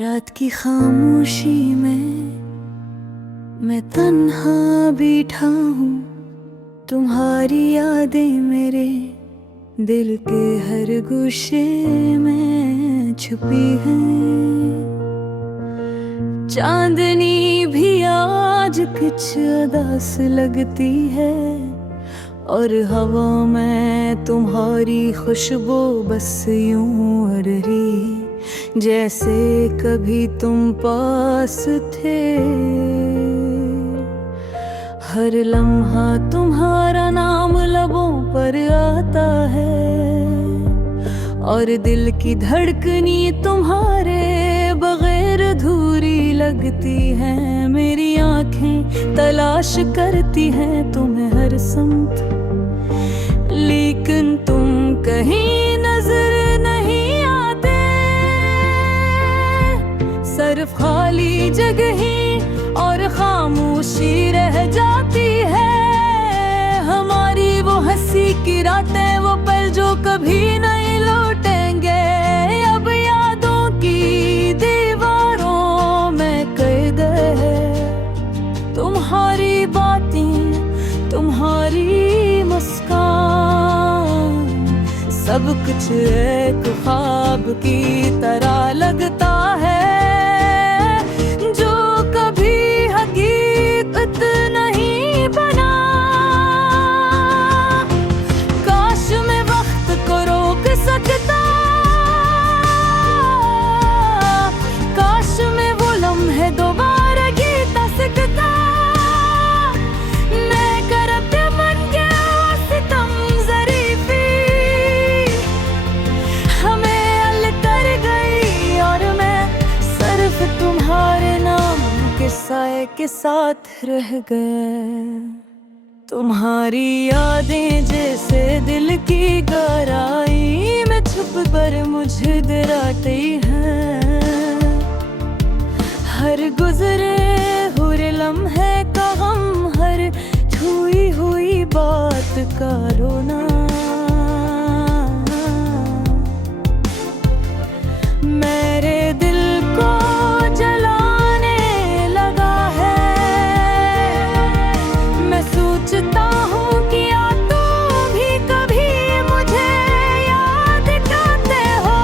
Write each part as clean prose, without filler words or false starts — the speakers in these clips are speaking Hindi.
रात की खामोशी में मैं तन्हा बैठा हूँ। तुम्हारी यादें मेरे दिल के हर गोशे में छुपी हैं। चांदनी भी आज कुछ उदास लगती है और हवा में तुम्हारी खुशबू बस यूं उड़ रही जैसे कभी तुम पास थे। हर लम्हा तुम्हारा नाम लबों पर आता है और दिल की धड़कनी तुम्हारे बगैर अधूरी लगती है। मेरी आंखें तलाश करती हैं तुम्हें हर समत, लेकिन तुम कहीं नजर नहीं आते। सिर्फ खाली जगह और खामोशी रह जाती है। हमारी वो हंसी की रातें, वो पल जो कभी नहीं लौटेंगे। अब यादों की दीवारों में कैद है तुम्हारी बातें, तुम्हारी मुस्कान। सब कुछ एक ख्वाब की तरह लगता है जो कभी हकीकत नहीं बना। काश मैं वक्त को रोक सकता, काश मैं वो लम्हे दोबारा जीता सकता। मैं करते मन के सितम ज़रीफ़ी हमें अलतर गई और मैं सिर्फ तुम्हारे नाम के साए के साथ रह गए। तुम्हारी यादें जैसे दिल की गहराई में छुप कर मुझे डराती हैं। हर गुजरे हुए लम्हे का गम, हर छुई हुई बात का रोना। मेरे दिल को जलाने लगा है। मैं सोचता हूँ कि या तुम भी कभी मुझे याद करते हो।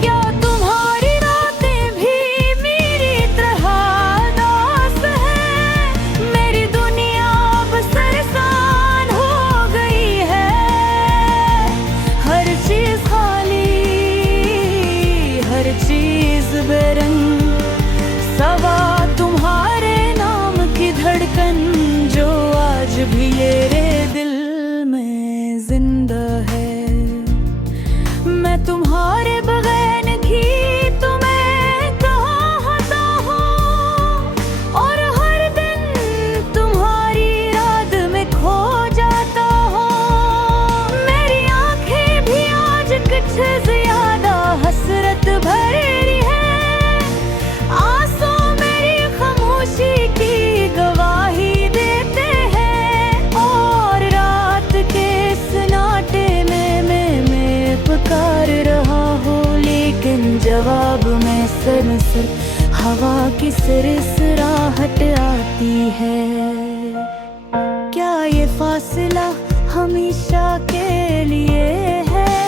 क्या तुम्हारी रातें भी मेरी तरह उदास है? मेरी दुनिया अब सरसान हो गई है। हर चीज खाली, हर चीज बेरंग, सवा तुम्हारे नाम की धड़कन जो आज भी मेरे दिल में जिंदा है। मैं तुम्हारे बगैर नहीं तुम्हें कहाँ होता हूँ और हर दिन तुम्हारी याद में खो जाता हूँ। मेरी आंखें भी आज कुछ ज्यादा हसरत भरी है। आंसू मेरी खामोशी की गवाही देते हैं और रात के सन्नाटे में मैं पुकार रहा हूँ, लेकिन जवाब में सरसर हवा की सरसराहट आती है। क्या ये फासला हमेशा के लिए है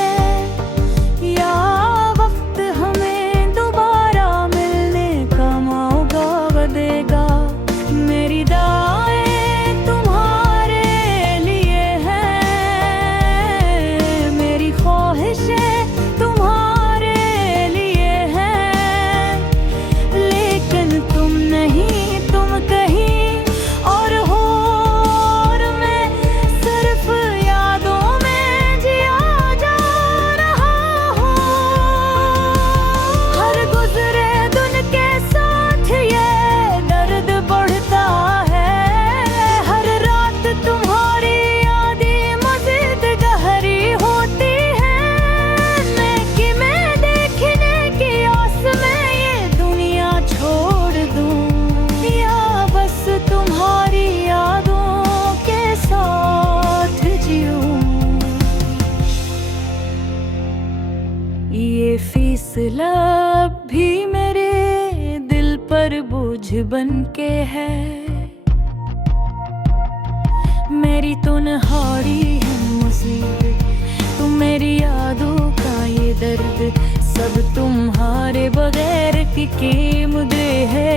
या वक्त हमें दोबारा मिलने का मौका देगा? मेरी दुआएं तुम्हारे लिए हैं, मेरी ख्वाहिशें तुम्हारे लिए हैं, लेकिन तुम नहीं, तुम कहीं और हो और मैं सिर्फ यादों में जिया पर बोझ बन के है। मेरी तन्हाई है मुसीबत, तुम मेरी यादों का ये दर्द, सब तुम्हारे बगैर की कीमत है।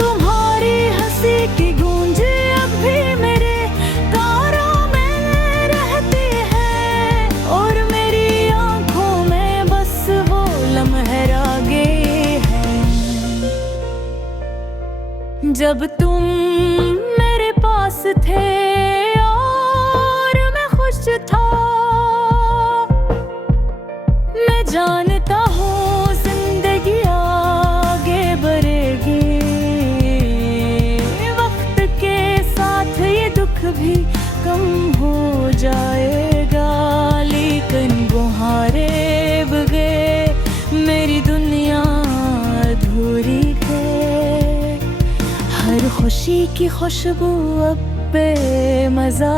तुम्हारी हंसी की गूंज अब भी मेरे कानों में रहती है, और मेरी आंखों में बस वो लम्हे रह गए हैं। जब तुम मेरे पास थे और मैं खुश था, मैं जानता हूँ जिंदगी आगे बढ़ेगी। वक्त के साथ ये दुख भी कम हो जाएगा, लेकिन बुहारे बगैर मेरी दुनिया अधूरी है। हर खुशी की खुशबू अब बेमज़ा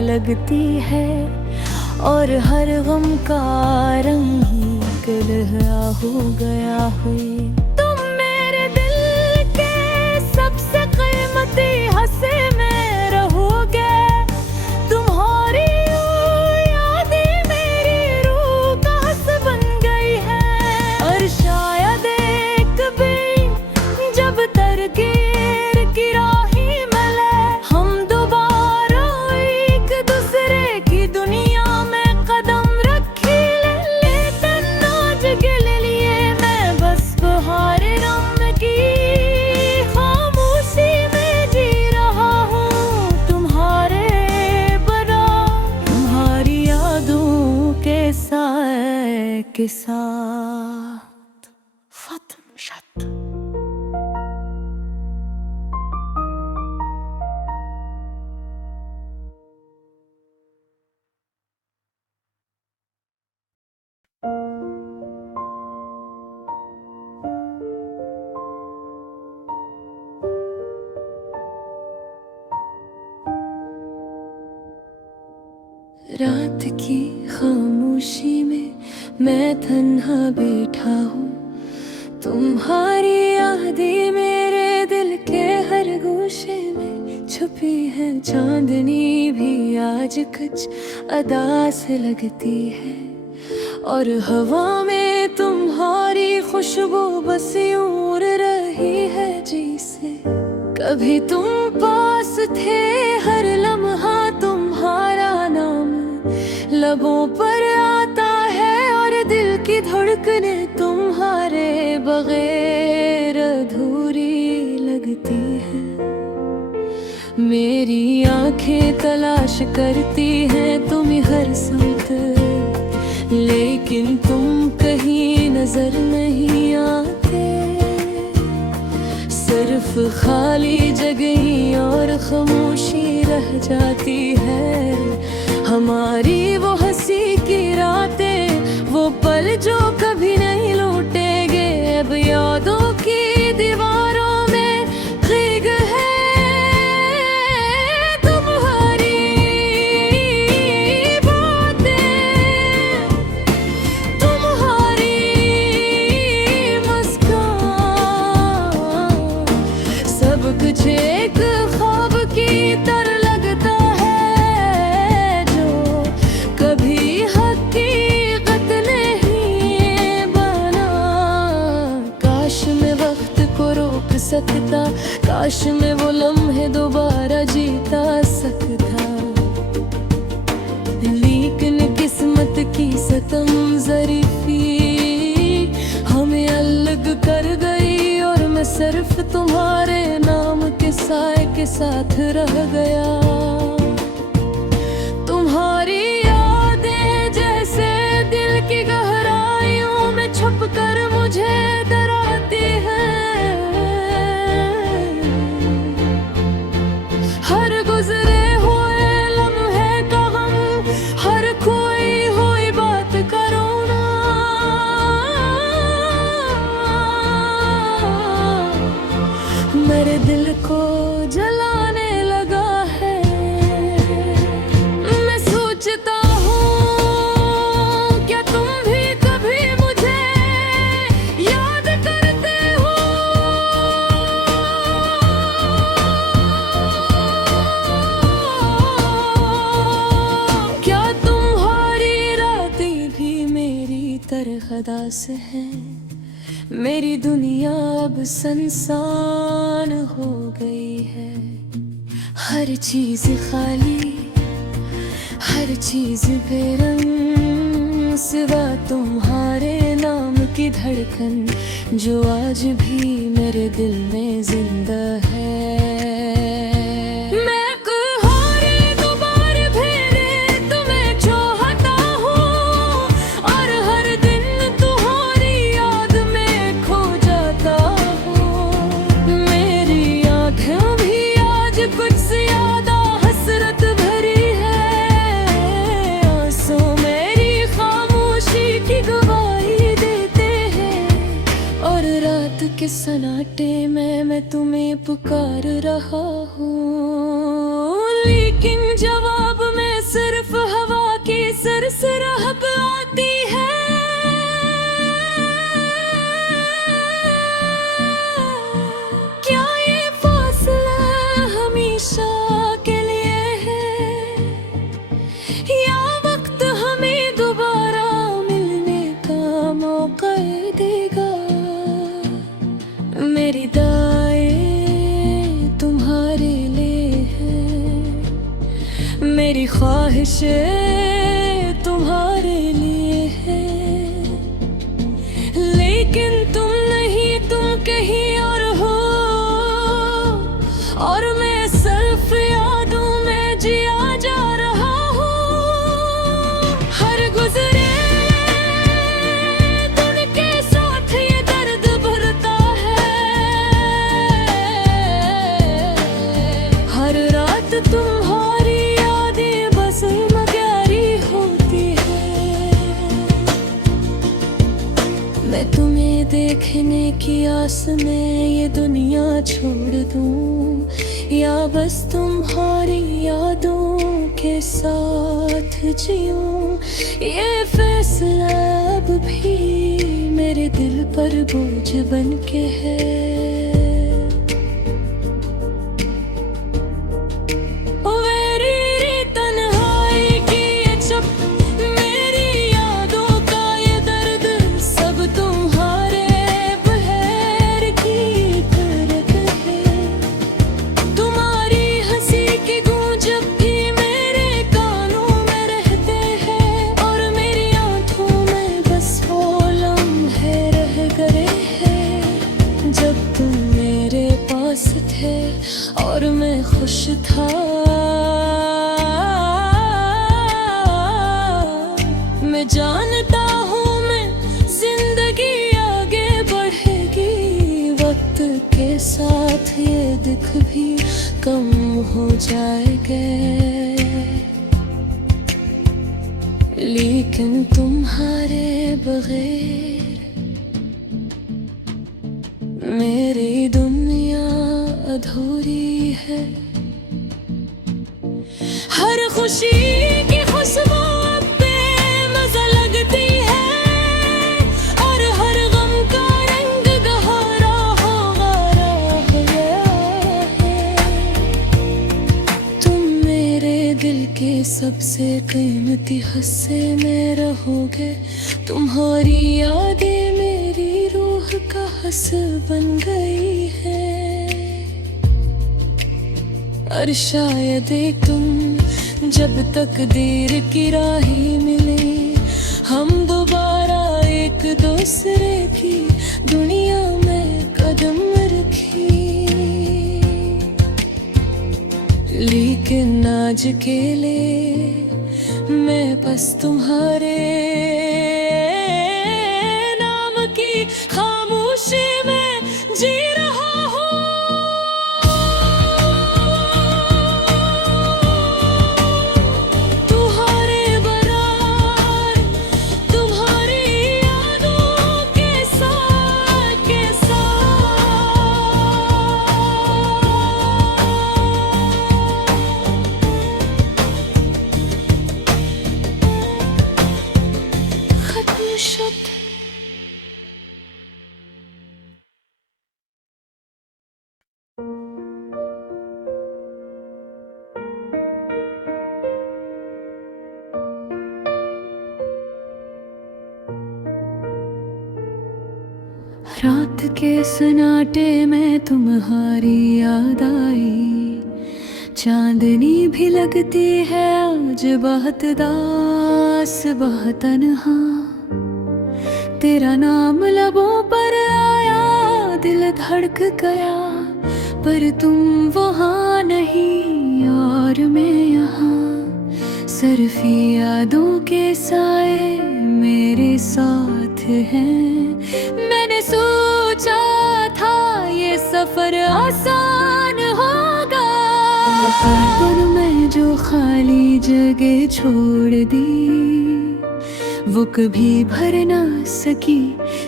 लगती है, और हर गम का रंग ही गहरा हो गया है। तुम मेरे दिल के सबसे कीमती हंसे में रहोगे, तुम्हारी यादें मेरी रूह का हंस बन गई है। और शायद एक भी जब तरकीर की राही मिले, हम दोबारा एक दूसरे की दुनिया में कदम रखे। लेकिन आज के लिए मैं बस बहारे रंग की खामोशी में जी रहा हूँ, तुम्हारे बना, तुम्हारी यादों के साथ फतम शत। रात की खामोशी में मैं तन्हा बैठा हूँ, तुम्हारी यादें मेरे दिल के हर गोशे में छुपी है। चांदनी भी आज कुछ अदा से लगती है, और हवा में तुम्हारी खुशबू बस यूं उड़ रही है जैसे कभी तुम पास थे। हर लम्हा तुम्हारा नाम लबों पर आता है, और दिल की धड़कने तुम्हारे बगैर अधूरी लगती है। मेरी आंखें तलाश करती हैं तुम्हें हर समत, लेकिन तुम कहीं नजर नहीं आते। सिर्फ खाली जगह और खामोशी रह जाती है। हमारी वो हंसी की रातें, वो पल जो कभी नहीं लौटेंगे, अब यादों की दीवारों में भीग है। तुम्हारी बातें, तुम्हारी मुस्कान, सब कुछ एक ख्वाब की तरह लगता है, जो कभी हकीकत नहीं बना। काश मैं वक्त को रोक सकता, काश मैं वो लम्हे दोबारा जीता सकता, लेकिन किस्मत की सितम ज़रीफ़ी हमें अलग कर गई, और मैं सिर्फ तुम्हारे नाम के साए के साथ रह गया। तुम्हारी यादें जैसे दिल की गहराइयों में छुप कर मुझे डराती हैं। हर गुजरे हुए लम्हे का गम, हर खोई हुई बात का रोना, मेरे दिल को जलाने लगा है। मैं सोचता हूँ क्या तुम भी कभी मुझे याद मेरी दुनिया अब सुनसान हो गई है। हर चीज खाली, हर चीज बेरंग, सिवा तुम्हारे नाम की धड़कन जो आज भी मेरे दिल में जिंदा है। के सन्नाटे में मैं तुम्हें पुकार रहा हूँ, लेकिन जवाब में सिर्फ हवा की सरसराहट आती है। क्या ये फासला हमेशा के लिए है, या वक्त हमें दोबारा मिलने का मौका देगा? मेरी दाएं तुम्हारे लिए है, मेरी ख्वाहिशें तुम्हारे लिए है, लेकिन तुम नहीं, तुम कहीं और हो, और मैं सिर्फ यादों में जिया जा रहा हूँ। हर गुजरे तुम्हारी यादें बस मग्यारी होती है। मैं तुम्हें देखने की आस में ये दुनिया छोड़ दूं, या बस तुम्हारी यादों के साथ जीऊं? ये फैसला अब भी मेरे दिल पर बोझ बन के है। और मैं खुश था, मैं जानता हूँ मैं जिंदगी आगे बढ़ेगी, वक्त के साथ ये दुख भी कम हो जाएगा, लेकिन तुम्हारे बगैर मेरी दुनिया अधूरी है। हर खुशी की खुशबू अब बेमज़ा लगती है, और हर गम का रंग गहरा हो गया है। तुम मेरे दिल के सबसे कीमती हिस्से में रहोगे, तुम्हारी यादें मेरी रूह का हंस बन गई है। और शायद तुम जब तकदीर की राही मिले, हम दोबारा एक दूसरे की दुनिया में कदम रखी, लेकिन आज के लिए मैं बस तुम्हारे नाम की खामोशी में जी रहा हूँ। रात के सन्नाटे में तुम्हारी याद आई, चांदनी भी लगती है आज बहुत दास बहुत तन्हा। तेरा नाम लबों पर आया, दिल धड़क गया, पर तुम वहाँ नहीं और मैं यहाँ। सिर्फी यादों के साए मेरे साथ हैं। मैंने सोचा था ये सफर आसान होगा, पर मैं जो खाली जगह छोड़ दी वो कभी भर ना सकी,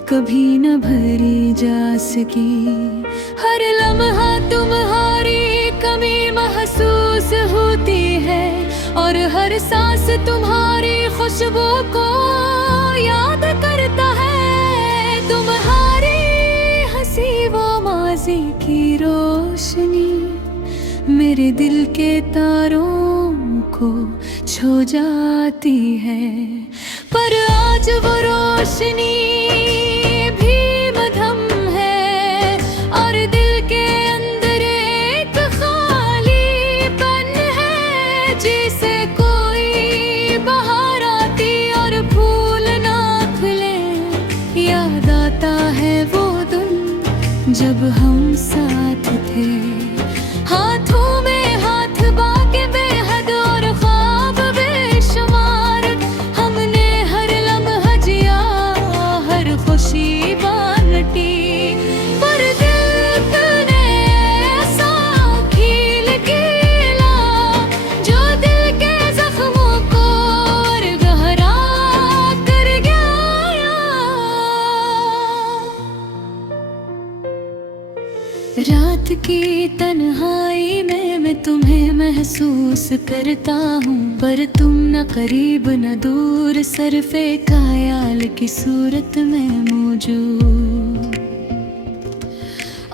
कभी न भरी जा सकी। हर लम्हा तुम्हारी कमी महसूस होती है, और हर सांस तुम्हारी खुशबू को याद करता है। तुम्हारी हंसी वो माजी की रोशनी मेरे दिल के तारों को छू जाती है, पर आज वो रोशनी भी मधम है, और दिल के अंदर एक खालीपन है। जैसे कोई बहार आती और फूल ना खुले, याद आता है वो दिन जब हम साथ थे। हाथों में हाथ बाके बेहद और ख्वाब बेशुमार, हमने हर लम्हा जिया, हर खुशी बांटी। पर दिल ने ऐसा खील खीला जो दिल के जख्मों को और गहरा कर गया। रात की तन्हाई में मैं तुम्हें महसूस करता हूँ, पर तुम न करीब न दूर, सरफे ख्याल की सूरत में मौजूद।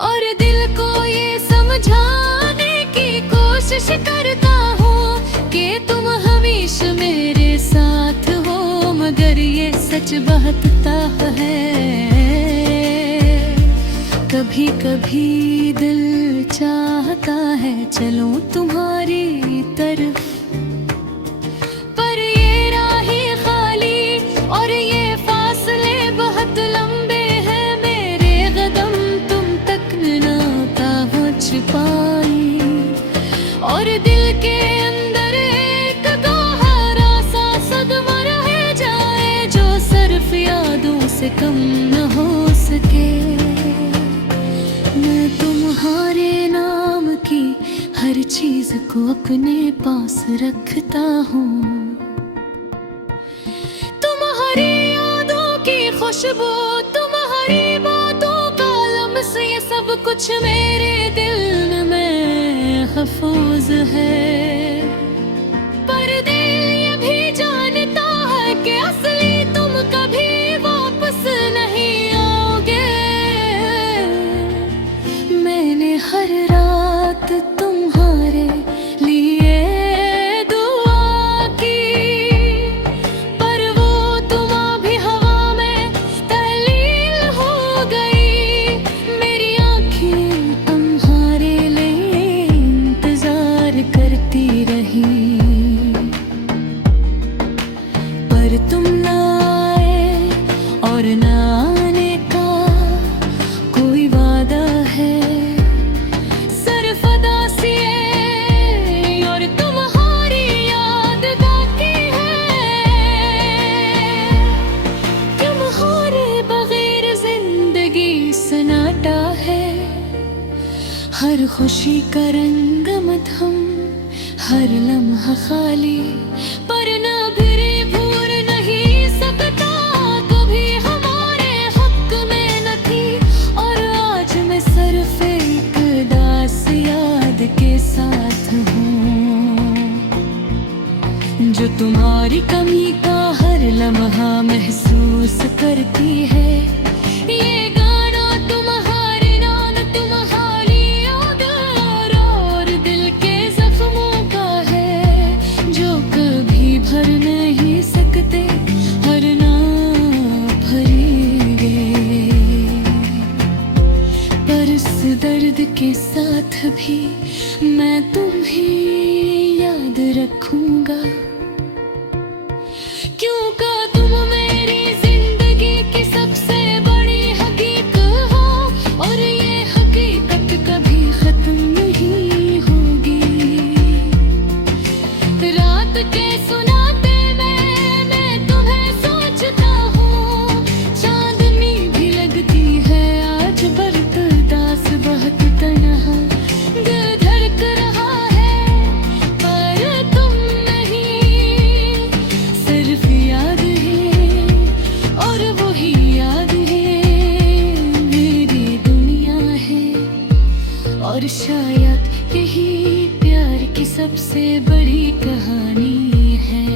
और दिल को ये समझाने की कोशिश करता हूँ कि तुम हमेशा मेरे साथ हो, मगर ये सच बहुत ताह है। कभी कभी दिल चाहता है चलूं तुम्हारी तरफ, पर ये राहें खाली और ये फासले बहुत लंबे हैं। मेरे कदम तुम तक न पहुंच पाई, और दिल के अंदर एक गहरा सा सदमा रह जाए, जो सिर्फ यादों से कम न हो सके। मैं तुम्हारे नाम की हर चीज को अपने पास रखता हूँ, तुम्हारी यादों की खुशबू, तुम्हारी बातों का लम्स, ये सब कुछ मेरे दिल में महफूज है। पर दिल ये भी जानता है कि असली तुम कभी वापस नहीं आओगे। मैंने हर रात तुम्हारे लिए दुआ की, पर वो तुम भी हवा में तल्लीन हो गई। मेरी आँखें तुम्हारे लिए इंतजार करती रही, पर तुम ना आए, और ना आने का कोई वादा है। और तुम्हारी याद बाकी है, तुम्हारे बगैर जिंदगी सन्नाटा है। हर खुशी का रंग मधम, हर लम्हा खाली, पर न भिरे भूल नहीं सकता कभी हमारे हक में न थी। और आज मैं सिर्फ एक दास याद के साथ हूँ, जो तुम्हारी कमी का हर लम्हा महसूस करती है। ये गाना तुम्हारे नाम, तुम्हारी याद और दिल के जख्मों का है, जो कभी भर नहीं सकते, हर ना भरेंगे। दर्द के साथ भी मैं तुम्हें याद रखूंगा, क्योंकि तुम मेरी जिंदगी की सबसे बड़ी हकीकत हो, और ये हकीकत कभी खत्म नहीं होगी। रात के सुनाते मैं तुम्हें सोचता हूँ, चांदनी भी लगती है आज बरत दास बहुत तन्हा। दिल धड़क रहा है पर तुम नहीं, सिर्फ याद है और वही याद है मेरी दुनिया है। और शायद यही प्यार की सबसे बड़ी कहानी है।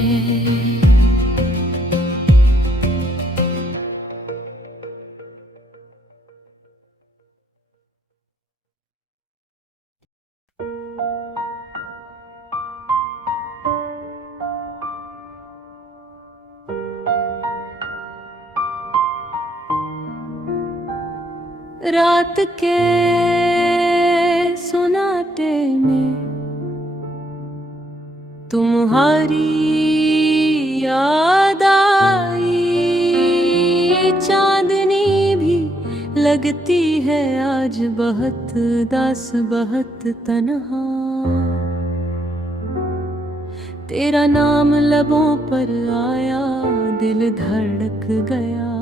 रात के सुनाटे में तुम्हारी याद आई, चांदनी भी लगती है आज बहुत दास बहुत तन्हा। तेरा नाम लबों पर आया, दिल धड़क गया,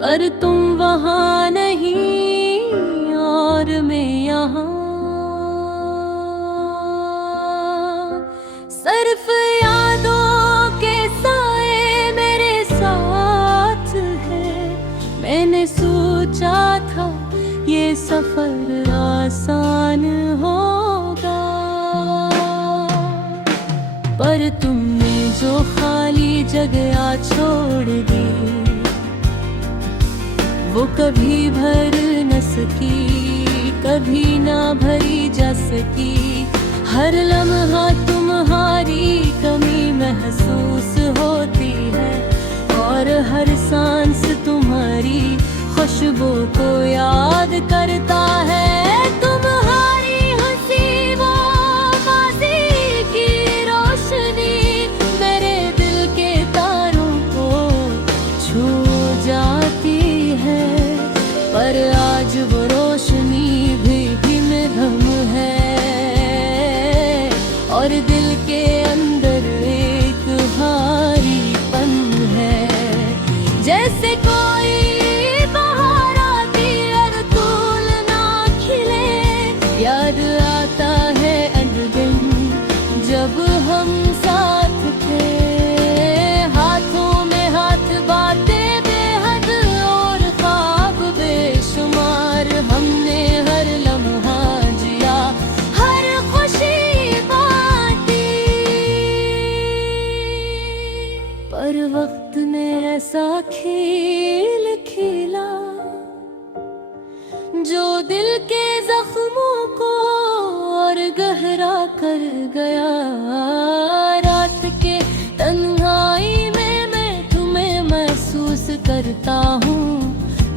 पर तुम वहां नहीं और मैं यहाँ। सिर्फ यादों के साए मेरे साथ है। मैंने सोचा था ये सफर आसान होगा, पर तुमने जो खाली जगह छोड़ दी वो कभी भर न सकी, कभी ना भरी जा सकी। हर लम्हा तुम्हारी कमी महसूस होती है, और हर सांस तुम्हारी खुशबू को याद करता है। तुम्हारी हंसी वो माज़ी की रोशनी मेरे दिल के तारों को छू जाती है, पर आज वो रोशनी भी धीमे-धम है, और दिल के अंदर एक भारीपन है। जैसे कोई बाहर आती और फूल ना खिले, याद आता है अनदिन जब हम साथ थे। हाथों में हाथ बातें बेहद और ख्वाब बेशुमार, हमने हर लम्हा जिया, हर खुशी बांटी। पर वक्त ने ऐसा खेल खेला जो दिल के जख्मों को और गहरा कर गया। रात के तन्हाई में मैं तुम्हें महसूस करता हूँ,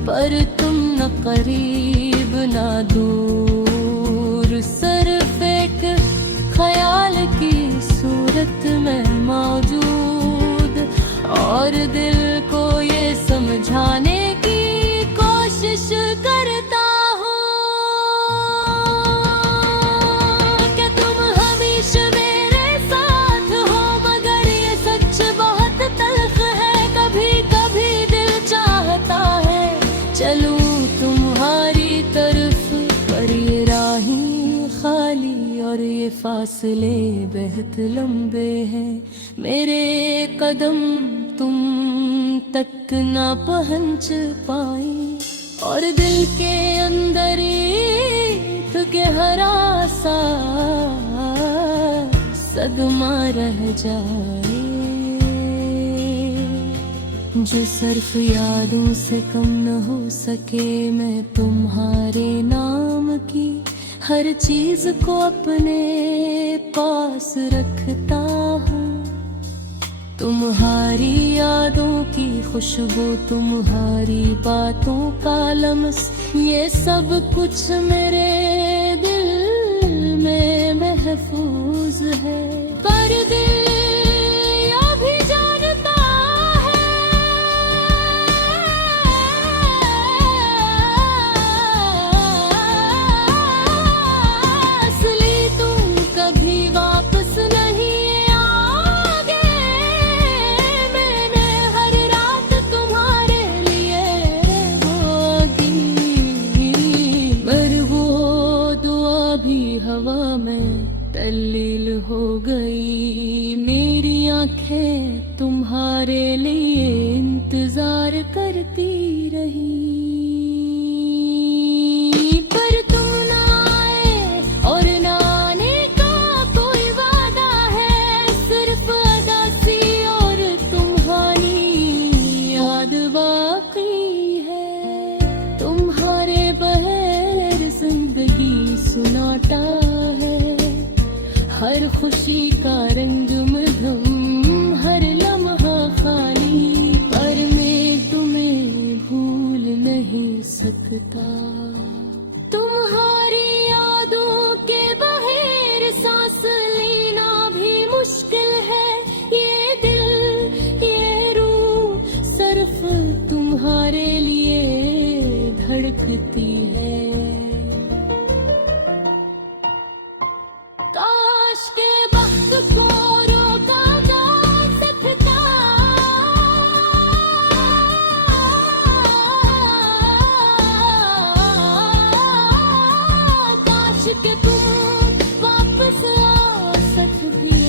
पर तुम न करीब न दूर, सिर्फ एक ख्याल की सूरत में मौजूद। और दिल को ये समझाने की कोशिश करता हूँ कि तुम हमेशा मेरे साथ हो, मगर ये सच बहुत तल्ख है। कभी कभी दिल चाहता है चलूं तुम्हारी तरफ, पर ये राहें खाली और ये फासले बेहद लंबे हैं। मेरे कदम तुम तक ना पहुंच पाई, और दिल के अंदर एक गहरा सा सदमा रह जाए, जो सिर्फ यादों से कम न हो सके। मैं तुम्हारे नाम की हर चीज को अपने पास रखता हूँ, तुम्हारी यादों की खुशबू, तुम्हारी बातों का लम्स, ये सब कुछ मेरे दिल में महफूज है। पर दिल ये भी जानता है असली तुम कभी वापस नहीं आओगे। मैंने हर रात तुम्हारे लिए वो की, पर वो दुआ भी हवा में तल्लील हो गई। मेरी आंखें तुम्हारे लिए इंतजार करती रही, पर तुम ना आए और ना आने का कोई वादा है। सिर्फ अदासी और तुम्हारी याद बाकी है। तुम्हारे बगैर जिंदगी सुनाटा है, हर खुशी का रंग मधुम, हर लम्हा खाली। पर मैं तुम्हें भूल नहीं सकता। तुम्हारी यादों के बगैर सांस लेना भी मुश्किल है। ये दिल ये रूह सिर्फ तुम्हारे लिए धड़कती है। काश के वक्त को रोका जा सकता, काश के तुम वापस आ सकती।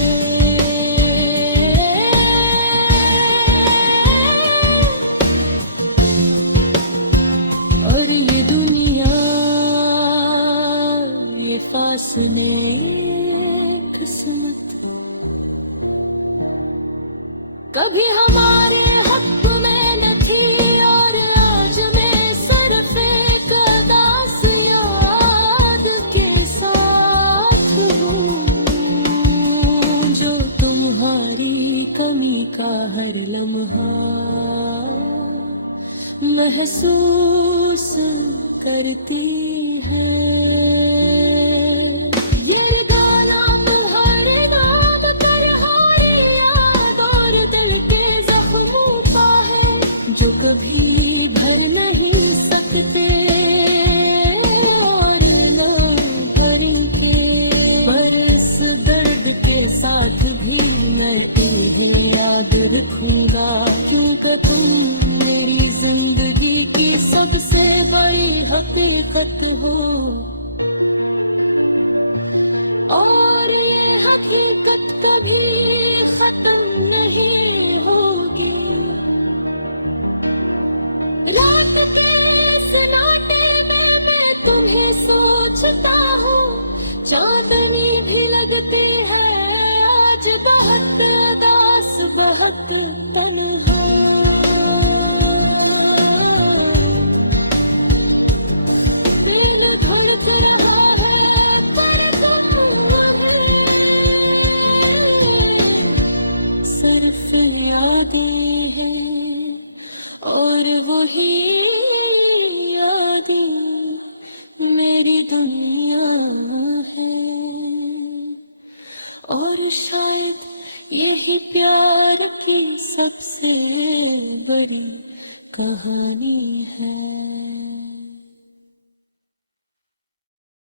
और ये दुनिया ये फासले किस्मत कभी हमारे हक में न थी, और आज मैं सिर्फ एक दास याद के साथ हूँ, जो तुम्हारी कमी का हर लम्हा महसूस करती है। जो कभी भर नहीं सकते और न भरेंगे, पर इस दर्द के साथ भी मैं इन्हें याद रखूंगा, क्योंकि तुम मेरी जिंदगी की सबसे बड़ी हकीकत हो। और ये हकीकत कभी खत्म नहीं होगी। रात के सन्नाटे में मैं तुम्हें सोचता हूँ, चांदनी भी लगती है आज बहुत दास बहुत तन्हा। दिल धड़क रहा है पर तुम वहीं, सिर्फ यादें हैं और वही यादें मेरी दुनिया है। और शायद यही प्यार की सबसे बड़ी कहानी है।